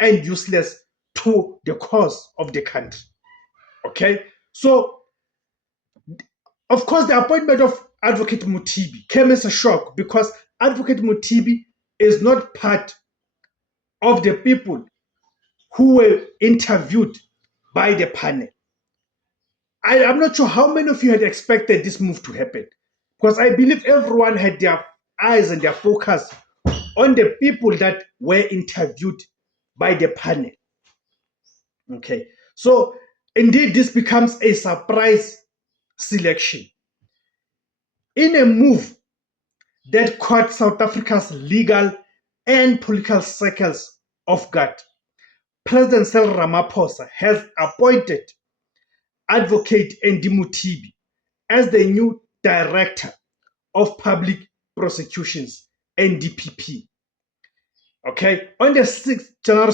and useless to the cause of the country. Okay, so of course the appointment of Advocate Mothibi came as a shock because Advocate Mothibi is not part of the people who were interviewed by the panel. I'm not sure how many of you had expected this move to happen, because I believe everyone had their eyes and their focus on the people that were interviewed by the panel. Okay, so indeed this becomes a surprise selection in a move that caught South Africa's legal and political circles off guard. President Cyril Ramaphosa has appointed Advocate Andy Mothibi as the new Director of Public Prosecutions, NDPP. Okay, on the 6th January